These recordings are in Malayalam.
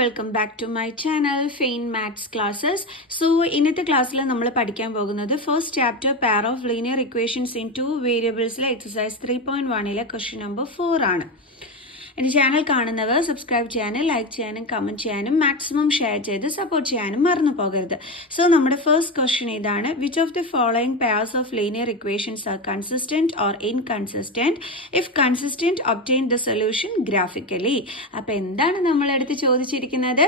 Welcome back to my channel Fine Maths Classes. So ഇന്നത്തെ ക്ലാസ്സിൽ നമ്മൾ പഠിക്കാൻ പോകുന്നത് first chapter pair of linear equations in 2 വേരിയബിൾസിലെ എക്സസൈസ് 3.1 ക്വസ്റ്റ്യൻ നമ്പർ 4 ആണ്. എൻ്റെ ചാനൽ കാണുന്നവർ സബ്സ്ക്രൈബ് ചെയ്യാനും ലൈക്ക് ചെയ്യാനും കമൻറ്റ് ചെയ്യാനും മാക്സിമം ഷെയർ ചെയ്ത് സപ്പോർട്ട് ചെയ്യാനും മറന്നു പോകരുത്. സോ നമ്മുടെ ഫസ്റ്റ് ക്വസ്റ്റ്യൻ ഇതാണ്: which of the following pairs of linear equations R consistent or inconsistent? If consistent obtain the solution graphically. അപ്പോൾ എന്താണ് നമ്മളെടുത്ത് ചോദിച്ചിരിക്കുന്നത്?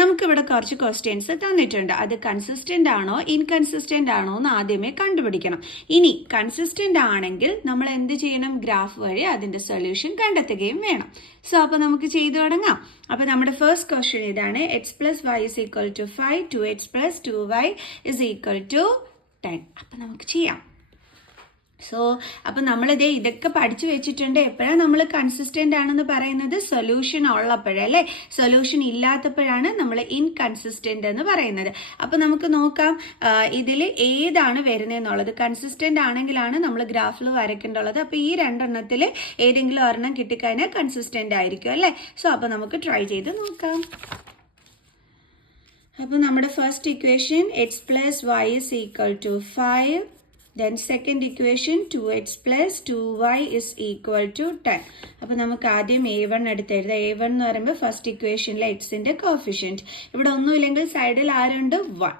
നമുക്കിവിടെ കുറച്ച് ക്വസ്റ്റ്യൻസ് തന്നിട്ടുണ്ട്. അത് കൺസിസ്റ്റന്റ് ആണോ ഇൻകൺസിസ്റ്റന്റ് ആണോ എന്ന് ആദ്യമേ കണ്ടുപിടിക്കണം. ഇനി കൺസിസ്റ്റന്റ് ആണെങ്കിൽ നമ്മൾ എന്ത് ചെയ്യണം? ഗ്രാഫ് വഴി അതിൻ്റെ സൊല്യൂഷൻ കണ്ടെത്തുകയും വേണം. സോ അപ്പോൾ നമുക്ക് ചെയ്തു തുടങ്ങാം. അപ്പോൾ നമ്മുടെ ഫസ്റ്റ് ക്വസ്റ്റ്യൻ ഇതാണ്: x plus y is equal to 5, 2x plus 2y is equal to 10. അപ്പോൾ നമുക്ക് ചെയ്യാം. സോ അപ്പം നമ്മളിതേ ഇതൊക്കെ പഠിച്ചു വെച്ചിട്ടുണ്ട്. എപ്പോഴാണ് നമ്മൾ കൺസിസ്റ്റന്റ് ആണെന്ന് പറയുന്നത്? സൊല്യൂഷൻ ഉള്ളപ്പോഴല്ലേ. സൊല്യൂഷൻ ഇല്ലാത്തപ്പോഴാണ് നമ്മൾ ഇൻകൺസിസ്റ്റന്റ് എന്ന് പറയുന്നത്. അപ്പം നമുക്ക് നോക്കാം ഇതിൽ ഏതാണ് വരുന്നതെന്നുള്ളത്. കൺസിസ്റ്റന്റ് ആണെങ്കിലാണ് നമ്മൾ ഗ്രാഫിൽ വരയ്ക്കേണ്ടുള്ളത്. അപ്പോൾ ഈ രണ്ടെണ്ണത്തിൽ ഏതെങ്കിലും ഒരെണ്ണം കിട്ടിക്കഴിഞ്ഞാൽ കൺസിസ്റ്റന്റ് ആയിരിക്കും അല്ലേ. സോ അപ്പോൾ നമുക്ക് ട്രൈ ചെയ്ത് നോക്കാം. അപ്പോൾ നമ്മുടെ first equation x plus y is equal to 5. Then second equation 2x plus 2y is equal to 10. അപ്പോൾ നമുക്ക് ആദ്യം a1 എടുത്ത് എഴുതാം. a1 എന്ന് പറയുമ്പോൾ ഫസ്റ്റ് ഇക്വേഷനിലെ എക്സിൻ്റെ കോഫിഷ്യൻറ്റ്. ഇവിടെ ഒന്നുമില്ലെങ്കിൽ സൈഡിൽ ആരുണ്ട്? 1.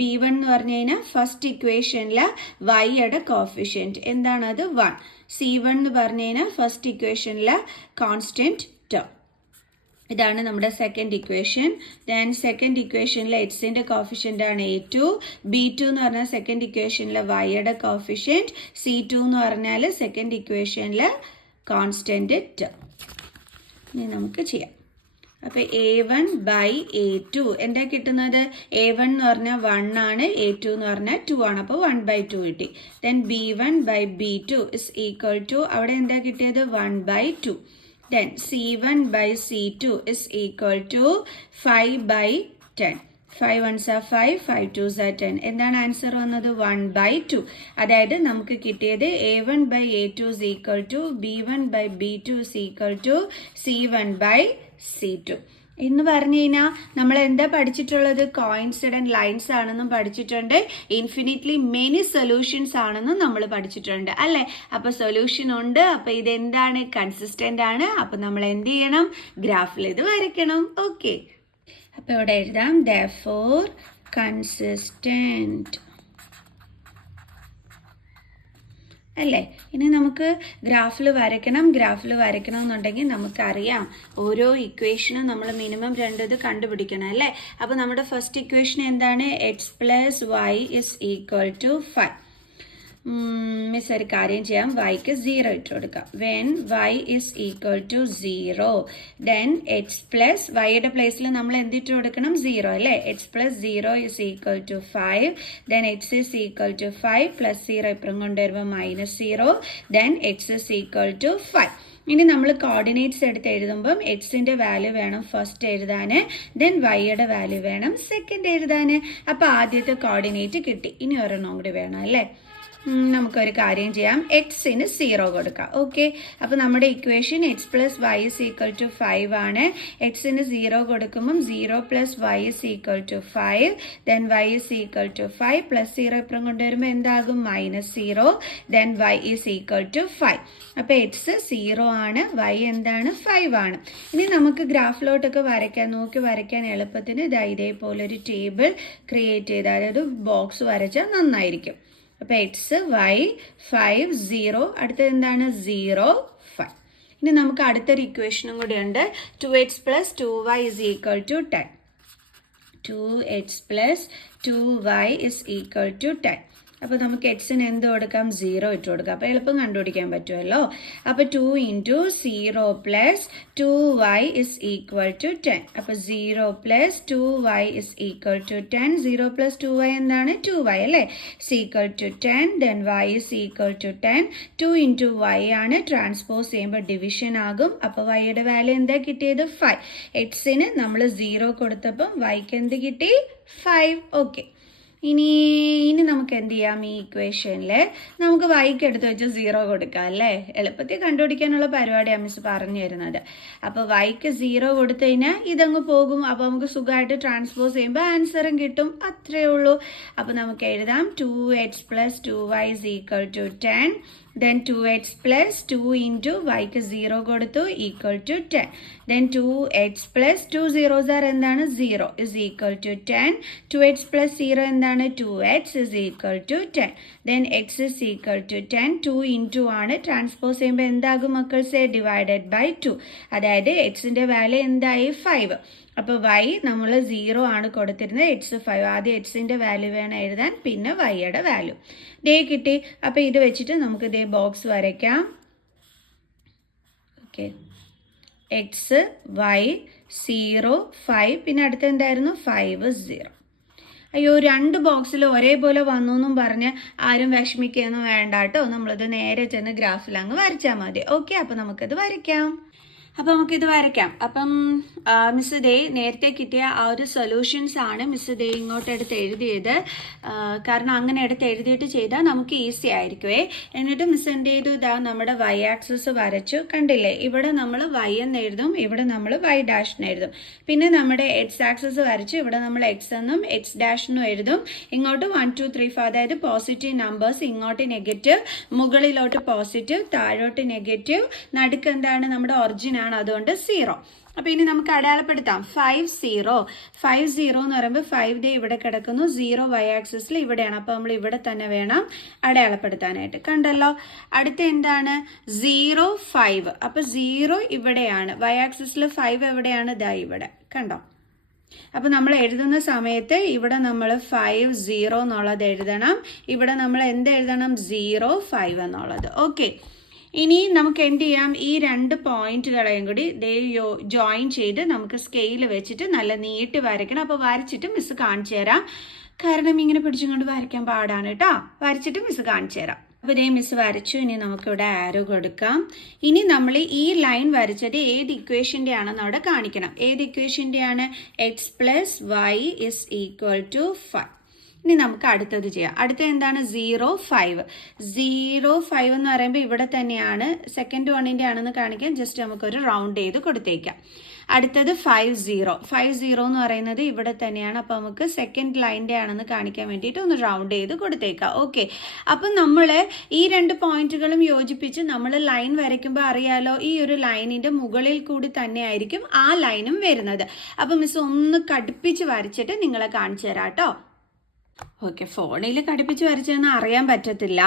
b1 എന്ന് പറഞ്ഞു കഴിഞ്ഞാൽ ഫസ്റ്റ് ഇക്വേഷനിലെ വൈയുടെ കോഫിഷ്യൻറ്റ് എന്താണത്? 1. c1 എന്ന് പറഞ്ഞു കഴിഞ്ഞാൽ ഫസ്റ്റ് ഇക്വേഷനിലെ കോൺസ്റ്റൻറ്റ് ടേം. ഇതാണ് നമ്മുടെ സെക്കൻഡ് ഇക്വേഷൻ. ദെൻ സെക്കൻഡ് ഇക്വേഷനിലെ എക്സിൻ്റെ കോഫിഷ്യൻ്റ് ആണ് a2. b2 എന്ന് പറഞ്ഞാൽ സെക്കൻഡ് ഇക്വേഷനിലെ വൈയുടെ കോഫിഷ്യൻറ്റ്. c2 എന്ന് പറഞ്ഞാൽ സെക്കൻഡ് ഇക്വേഷനിലെ കോൺസ്റ്റൻറ്റ് ടേം. ഇനി നമുക്ക് ചെയ്യാം. അപ്പോൾ a1 ബൈ a2 എന്താ കിട്ടുന്നത്? a1 എന്ന് പറഞ്ഞാൽ 1 ആണ്, a2 എന്ന് പറഞ്ഞാൽ 2 ആണ്. അപ്പോൾ 1/2 കിട്ടി. Then b1 by b2 is equal to അവിടെ എന്താ കിട്ടിയത്? 1/2. Then C1 by C2 is equal to 5/10. 5 ones are 5, 5 twos are 10. എന്താണ് ആൻസർ വന്നത്? 1/2. അതായത് നമുക്ക് കിട്ടിയത് a1 by a2 is equal to b1 by b2 is equal to c1 by c2. എന്ന് പറഞ്ഞു കഴിഞ്ഞാൽ നമ്മൾ എന്താ പഠിച്ചിട്ടുള്ളത്? കോയിൻസിഡന്റ് ലൈൻസ് ആണെന്നും പഠിച്ചിട്ടുണ്ട്. ഇൻഫിനിറ്റ്ലി മെനി സൊല്യൂഷൻസ് ആണെന്നും നമ്മൾ പഠിച്ചിട്ടുണ്ട് അല്ലേ. അപ്പോൾ സൊല്യൂഷൻ ഉണ്ട്. അപ്പോൾ ഇതെന്താണ്? കൺസിസ്റ്റന്റ് ആണ്. അപ്പോൾ നമ്മൾ എന്ത് ചെയ്യണം? ഗ്രാഫിൽ ഇത് വരയ്ക്കണം. ഓക്കെ, അപ്പോൾ ഇവിടെ എഴുതാം therefore consistent അല്ലേ. ഇനി നമുക്ക് ഗ്രാഫിൽ വരയ്ക്കണം. ഗ്രാഫിൽ വരയ്ക്കണമെന്നുണ്ടെങ്കിൽ നമുക്കറിയാം ഓരോ ഇക്വേഷനും നമ്മൾ മിനിമം 2 കണ്ടുപിടിക്കണം അല്ലേ. അപ്പോൾ നമ്മുടെ ഫസ്റ്റ് ഇക്വേഷൻ എന്താണ്? X plus y is equal to 5. Miss ഒരു കാര്യം ചെയ്യാം, വൈക്ക് 0 ഇട്ട് കൊടുക്കാം. When y is equal to 0 then x plus വൈയുടെ പ്ലേസിൽ നമ്മൾ എന്തിട്ട് കൊടുക്കണം? 0 അല്ലേ. X plus 0 is equal to 5. Then x is equal to 5 plus 0 ഇപ്പുറം കൊണ്ടുവരുമ്പോൾ -0. Then x is equal to 5. ഇനി നമ്മൾ കോർഡിനേറ്റ്സ് എടുത്ത് എഴുതുമ്പം എക്സിൻ്റെ വാല്യൂ വേണം ഫസ്റ്റ് എഴുതാൻ, ദെൻ വൈയുടെ വാല്യൂ വേണം സെക്കൻഡ് എഴുതാൻ. അപ്പോൾ ആദ്യത്തെ കോർഡിനേറ്റ് കിട്ടി. ഇനി ഒരെണ്ണം കൂടി വേണം അല്ലേ. നമുക്കൊരു കാര്യം ചെയ്യാം, എക്സിന് 0 കൊടുക്കാം. ഓക്കെ, അപ്പോൾ നമ്മുടെ equation x plus y is equal to 5 ആണ്. എക്സിന് 0 കൊടുക്കുമ്പം 0 plus y is equal to 5. Then y is equal to 5 plus 0 ഇപ്പുറം കൊണ്ടുവരുമ്പോൾ എന്താകും? -0. Then y is equal to 5. അപ്പോൾ എക്സ് 0 ആണ്, വൈ എന്താണ്? 5 ആണ്. ഇനി നമുക്ക് ഗ്രാഫിലോട്ടൊക്കെ നോക്കി വരയ്ക്കാൻ എളുപ്പത്തിന് ഇതേപോലെ ഒരു ടേബിൾ ക്രിയേറ്റ് ചെയ്താൽ, അതായത് ബോക്സ് വരച്ചാൽ നന്നായിരിക്കും. അപ്പോൾ എക്സ് വൈ 5 0, അടുത്തത് എന്താണ്? 0 5. ഇനി നമുക്ക് അടുത്തൊരു ഇക്വേഷനും കൂടി ഉണ്ട്. 2x plus 2y is equal to 10. 2x plus 2y is equal to 10. അപ്പോൾ നമുക്ക് എക്സിന് എന്ത് കൊടുക്കാം? 0 ഇട്ട് കൊടുക്കാം. അപ്പോൾ എളുപ്പം കണ്ടുപിടിക്കാൻ പറ്റുമല്ലോ. അപ്പോൾ 2 × 0 plus 2y is equal to 10. അപ്പോൾ 0 plus 2y is equal to 10. 0 plus 2y എന്താണ്? 2y അല്ലേ. Is equal to 10. Then y is equal to 10. 2 × y ആണ്, ട്രാൻസ്പോസ് ചെയ്യുമ്പോൾ ഡിവിഷൻ ആകും. അപ്പോൾ വൈയുടെ വാല്യൂ എന്താ കിട്ടിയത്? 5. എക്സിന് നമ്മൾ 0 കൊടുത്തപ്പം വൈക്ക് എന്ത് കിട്ടി? 5. ഓക്കെ, ഇനി നമുക്ക് എന്ത് ചെയ്യാം? ഈ ഇക്വേഷനിൽ നമുക്ക് വൈക്ക് എടുത്ത് വെച്ച് 0 കൊടുക്കാം അല്ലേ? എളുപ്പത്തിൽ കണ്ടുപിടിക്കാനുള്ള പരിപാടിയാണ് മിസ് പറഞ്ഞു തരുന്നത്. അപ്പോൾ വൈക്ക് 0 കൊടുത്തു കഴിഞ്ഞാൽ ഇതങ്ങ് പോകും. അപ്പോൾ നമുക്ക് സുഖമായിട്ട് ട്രാൻസ്പോസ് ചെയ്യുമ്പോൾ ആൻസറും കിട്ടും. അത്രയേ ഉള്ളൂ. അപ്പോൾ നമുക്ക് എഴുതാം 2x + 2y = 10. Then 2x plus 2 into yക്ക് 0 കൊടുത്തു equal to 10. Then 2x plus 2 zeros are എന്താണ്? 0 is equal to 10. 2x plus 0 എന്താണ്? 2x is equal to 10. Then x is equal to 10. 2 into ആണ്. ട്രാൻസ്പോസ് ചെയ്യുമ്പോൾ എന്താകും മക്കൾസെ? Divided by 2. അതായത് എക്സിൻ്റെ വാല്യൂ എന്തായി? 5. അപ്പോൾ y നമ്മൾ 0 ആണ് കൊടുത്തിരുന്നത്, എക്സ് 5. ആദ്യം എക്സിൻ്റെ വാല്യൂ വേണം എഴുതാൻ, പിന്നെ വൈയുടെ വാല്യൂ. ഡേ കിട്ടി. അപ്പോൾ ഇത് വെച്ചിട്ട് നമുക്ക് ഇതേ ബോക്സ് വരയ്ക്കാം. ഓക്കെ, എക്സ് വൈ 0 5, പിന്നെ അടുത്ത് എന്തായിരുന്നു? 5 0. അയ്യോ, 2 ബോക്സിൽ ഒരേപോലെ വന്നു എന്നും പറഞ്ഞ് ആരും വിഷമിക്കുകയൊന്നും വേണ്ട കേട്ടോ. നമ്മളിത് നേരെ ചെന്ന് ഗ്രാഫിൽ അങ്ങ് വരച്ചാൽ മതി. ഓക്കെ, അപ്പോൾ നമുക്കിത് വരയ്ക്കാം. അപ്പോൾ നമുക്കിത് വരയ്ക്കാം. അപ്പം മിസ് ദേ നേരത്തെ കിട്ടിയ ആ ഒരു സൊല്യൂഷൻസ് ആണ് മിസ് ദേ ഇങ്ങോട്ട് എടുത്ത് എഴുതിയത്. കാരണം അങ്ങനെ എടുത്ത് എഴുതിയിട്ട് ചെയ്താൽ നമുക്ക് ഈസി ആയിരിക്കുമേ. എന്നിട്ട് മിസ് എന്ത് ചെയ്തു? ഇതാ നമ്മുടെ വൈ ആക്സിസ് വരച്ചു. കണ്ടില്ലേ? ഇവിടെ നമ്മൾ വൈ എന്ന് എഴുതും, ഇവിടെ നമ്മൾ വൈ ഡാഷ് എന്ന് എഴുതും. പിന്നെ നമ്മുടെ എക്സ് ആക്സിസ് വരച്ചു. ഇവിടെ നമ്മൾ എക്സ് എന്നും എക്സ് ഡാഷ് എന്നും എഴുതും. ഇങ്ങോട്ട് 1 2 3 4, അതായത് പോസിറ്റീവ് നമ്പേഴ്സ്. ഇങ്ങോട്ട് നെഗറ്റീവ്, മുകളിലോട്ട് പോസിറ്റീവ്, താഴോട്ട് നെഗറ്റീവ്, നടുക്ക് എന്താണ്? നമ്മുടെ ഒറിജിൻ ആണ്, അതുകൊണ്ട് 0. അപ്പോൾ ഇനി നമുക്ക് അടയാളപ്പെടുത്താം. 5 0 5 0 എന്ന് പറയുമ്പോൾ 5 ദേ ഇവിടെ കിടക്കുന്നു, 0 വൈ ആക്സിസിൽ ഇവിടെയാണ്. അപ്പോൾ നമ്മൾ ഇവിടെ തന്നെ വേണം അടയാളപ്പെടുത്താനായിട്ട്. കണ്ടല്ലോ? അടുത്ത എന്താണ്? 0 5. അപ്പോൾ 0 ഇവിടെയാണ്, വൈ ആക്സിസിൽ 5 എവിടെയാണ്? ദാ ഇവിടെ. കണ്ടോ? അപ്പോൾ നമ്മൾ എഴുതുന്ന സമയത്ത് ഇവിടെ നമ്മൾ 5 0 എന്നുള്ളത് എഴുതണം. ഇവിടെ നമ്മൾ എന്ത് എഴുതണം? 0 5 എന്നുള്ളത്. ഓക്കെ, ഇനി നമുക്ക് എന്ത് ചെയ്യാം? ഈ 2 പോയിന്റുകളെയും കൂടി ജോയിൻ ചെയ്ത് നമുക്ക് സ്കെയിൽ വെച്ചിട്ട് നല്ല നീട്ടി വരയ്ക്കണം. അപ്പോൾ വരച്ചിട്ട് മിസ് കാണിച്ചു തരാം. കാരണം ഇങ്ങനെ പിടിച്ചും കൊണ്ട് വരയ്ക്കാൻ പാടാണ് കേട്ടോ. വരച്ചിട്ട് മിസ് കാണിച്ചു തരാം. അപ്പോൾ ഇതേ മിസ് വരച്ചു. ഇനി നമുക്കിവിടെ ആരോ കൊടുക്കാം. ഇനി നമ്മൾ ഈ ലൈൻ വരച്ചത് ഏത് ഇക്വേഷൻ്റെ ആണെന്ന് അവിടെ കാണിക്കണം. ഏത് ഇക്വേഷൻ്റെ ആണ്? x + y = 5. ഇനി നമുക്ക് അടുത്തത് ചെയ്യാം. അടുത്തത് എന്താണ്? 0 5. 0 5 എന്ന് പറയുമ്പോൾ ഇവിടെ തന്നെയാണ്, സെക്കൻഡ് വണ്ണിൻ്റെ ആണെന്ന് കാണിക്കാൻ ജസ്റ്റ് നമുക്കൊരു റൗണ്ട് ചെയ്ത് കൊടുത്തേക്കാം. അടുത്തത് 5 0. 5 0 എന്ന് പറയുന്നത് ഇവിടെ തന്നെയാണ്. അപ്പോൾ നമുക്ക് സെക്കൻഡ് ലൈൻ്റെ ആണെന്ന് കാണിക്കാൻ വേണ്ടിയിട്ട് ഒന്ന് റൗണ്ട് ചെയ്ത് കൊടുത്തേക്കാം. ഓക്കെ, അപ്പം നമ്മൾ ഈ 2 പോയിന്റുകളും യോജിപ്പിച്ച് നമ്മൾ ലൈൻ വരയ്ക്കുമ്പോൾ അറിയാലോ, ഈ ഒരു ലൈനിൻ്റെ മുകളിൽ കൂടി തന്നെ ആയിരിക്കും ആ ലൈനും വരുന്നത്. അപ്പം മിസ് ഒന്ന് കടുപ്പിച്ച് വരച്ചിട്ട് നിങ്ങളെ കാണിച്ചു തരാം കേട്ടോ. ഓക്കെ, ഫോണിൽ കടുപ്പിച്ച് വരച്ചതെന്ന് അറിയാൻ പറ്റത്തില്ല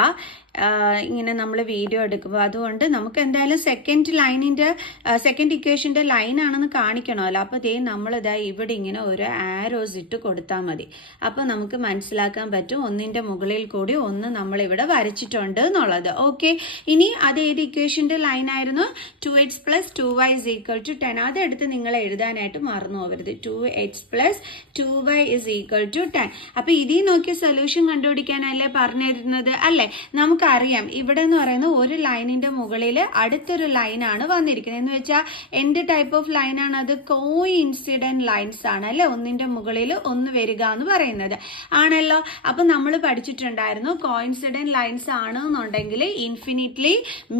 ഇങ്ങനെ നമ്മൾ വീഡിയോ എടുക്കുമ്പോൾ. അതുകൊണ്ട് നമുക്ക് എന്തായാലും സെക്കൻഡ് ഇക്വേഷൻ്റെ ലൈനാണെന്ന് കാണിക്കണമല്ലോ. അപ്പോൾ ദേ നമ്മളിതാ ഇവിടെ ഇങ്ങനെ ഒരു ആരോസ് ഇട്ട് കൊടുത്താൽ മതി. അപ്പോൾ നമുക്ക് മനസ്സിലാക്കാൻ പറ്റും ഒന്നിൻ്റെ മുകളിൽ കൂടി ഒന്ന് നമ്മളിവിടെ വരച്ചിട്ടുണ്ട് എന്നുള്ളത്. ഓക്കെ, ഇനി അത് ഏത് ഇക്വേഷൻ്റെ ലൈനായിരുന്നു? 2x + 2y = 10. അതെടുത്ത് നിങ്ങൾ എഴുതാനായിട്ട് മറന്നു പോകരുത്. 2x + 2y = 10. അപ്പോൾ ഇതിൽ നോക്കിയ സൊല്യൂഷൻ കണ്ടുപിടിക്കാനല്ലേ പറഞ്ഞിരുന്നത് അല്ലേ? നമുക്കറിയാം ഇവിടെ എന്ന് പറയുന്നത് ഒരു ലൈനിൻ്റെ മുകളിൽ അടുത്തൊരു ലൈനാണ് വന്നിരിക്കുന്നത്. എന്ന് വെച്ചാൽ എന്ത് ടൈപ്പ് ഓഫ് ലൈനാണ് അത്? കോഇൻസിഡൻറ്റ് ലൈൻസ് ആണ് അല്ലേ? ഒന്നിൻ്റെ മുകളിൽ ഒന്ന് വരിക എന്ന് പറയുന്നത് ആണല്ലോ. അപ്പം നമ്മൾ പഠിച്ചിട്ടുണ്ടായിരുന്നു കോഇൻസിഡൻറ്റ് ലൈൻസ് ആണ് എന്നുണ്ടെങ്കിൽ ഇൻഫിനിറ്റ്ലി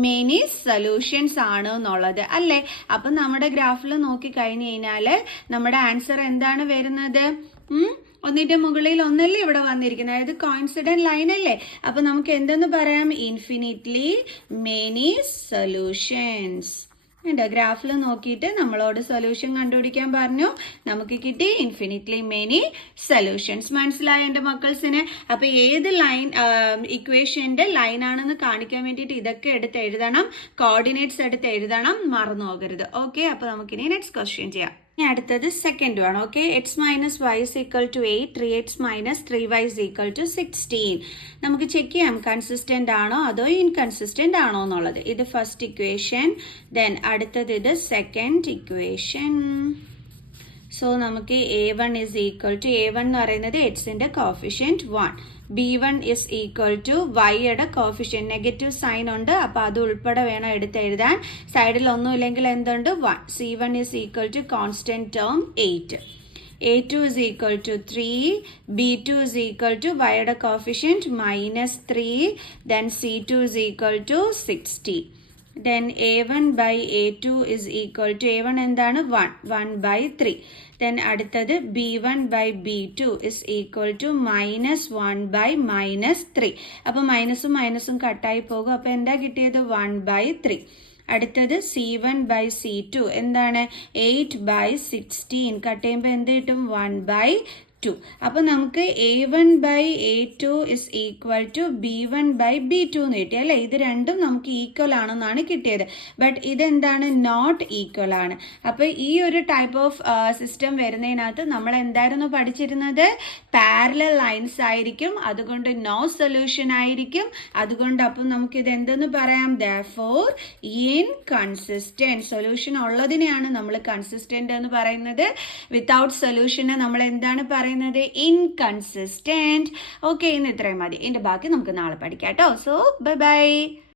മെനി സൊല്യൂഷൻസ് ആണ് എന്നുള്ളത് അല്ലേ? അപ്പം നമ്മുടെ ഗ്രാഫിൽ നോക്കിക്കഴിഞ്ഞ് കഴിഞ്ഞാൽ നമ്മുടെ ആൻസർ എന്താണ് വരുന്നത്? ഒന്നിൻ്റെ മുകളിൽ ഒന്നല്ലേ ഇവിടെ വന്നിരിക്കുന്നത്, അതായത് കോയിൻസിഡന്റ് ലൈൻ അല്ലേ? അപ്പൊ നമുക്ക് എന്തെന്ന് പറയാം? Infinitely many solutions. എൻ്റെ ഗ്രാഫിൽ നോക്കിയിട്ട് നമ്മളോട് സൊല്യൂഷൻ കണ്ടുപിടിക്കാൻ പറഞ്ഞു, നമുക്ക് കിട്ടി ഇൻഫിനിറ്റ്ലി മെനി സൊല്യൂഷൻസ്. മനസ്സിലായ എൻ്റെ മക്കൾസിന്? അപ്പോൾ ഏത് ലൈൻ ഇക്വേഷൻ്റെ ലൈനാണെന്ന് കാണിക്കാൻ വേണ്ടിയിട്ട് ഇതൊക്കെ എടുത്ത് എഴുതണം, കോർഡിനേറ്റ്സ് എടുത്ത് എഴുതണം, മറന്നു പോകരുത്. ഓക്കെ, അപ്പോൾ നമുക്കിനി നെക്സ്റ്റ് ക്വസ്റ്റ്യൻ ചെയ്യാം. ഇനി അടുത്തത് സെക്കൻഡ് ആണ്. Okay, x - y = 8, 3x - 3y = 16. നമുക്ക് ചെക്ക് ചെയ്യാം കൺസിസ്റ്റന്റ് ആണോ അതോ ഇൻകൺസിസ്റ്റന്റ് ആണോ എന്നുള്ളത്. ഇത് ഫസ്റ്റ് ഇക്വേഷൻ. ദെൻ അടുത്തത് ഇത് സെക്കൻഡ് ഇക്വേഷൻ. സോ നമുക്ക് a1 എന്ന് പറയുന്നത് എക്സിന്റെ കോഫിഷ്യന്റ് 1, b1 y-യുടെ കോഫിഷ്യന്റ് നെഗറ്റീവ് സൈൻ ഉണ്ട്, അപ്പോൾ അത് ഉൾപ്പെടെ വേണം എടുത്ത് എഴുതാൻ. സൈഡിൽ ഒന്നും ഇല്ലെങ്കിൽ എന്തുണ്ട്? 1. c1 constant term 8. A2 is equal to 3, B2 is equal to y-യുടെ coefficient -3, then C2 is equal to 60. Then A1 by A2 is equal to, A1 എന്താണ് 1 by 3. Then അടുത്തത് B1 by B2 is equal to -1 by -3. അപ്പോൾ മൈനസും മൈനസും കട്ടായി പോകും. അപ്പോൾ എന്താ കിട്ടിയത് 1 by 3. അടുത്തത് C1 by C2 എന്താണ് 8 by 16. കട്ട് ചെയ്യുമ്പോൾ എന്ത് കിട്ടും 1 by 2. അപ്പോൾ നമുക്ക് A1 by A2 is equal to B1 by B2 എന്ന് കിട്ടി അല്ലേ. ഇത് രണ്ടും നമുക്ക് ഈക്വൽ ആണെന്നാണ് കിട്ടിയത്. ബട്ട് ഇതെന്താണ് നോട്ട് ഈക്വൽ ആണ്. അപ്പോൾ ഈ ഒരു ടൈപ്പ് ഓഫ് സിസ്റ്റം വരുന്നതിനകത്ത് നമ്മൾ എന്തായിരുന്നു പഠിച്ചിരുന്നത്? പാരലൽ ലൈൻസ് ആയിരിക്കും, അതുകൊണ്ട് നോ സൊല്യൂഷൻ ആയിരിക്കും. അതുകൊണ്ട് അപ്പം നമുക്കിത് എന്തെന്ന് പറയാം? therefore inconsistent. സൊല്യൂഷൻ ഉള്ളതിനെയാണ് നമ്മൾ കൺസിസ്റ്റന്റ് എന്ന് പറയുന്നത്. വിത്തൗട്ട് സൊല്യൂഷനെ നമ്മൾ എന്താണ് പറയുന്നത്? ഇൻകൺസിസ്റ്റന്റ്. ഓക്കെ, ഇന്ന് ഇത്രയും മതി. ഇതിന്റെ ബാക്കി നമുക്ക് നാളെ പഠിക്കാം കേട്ടോ. So bye bye.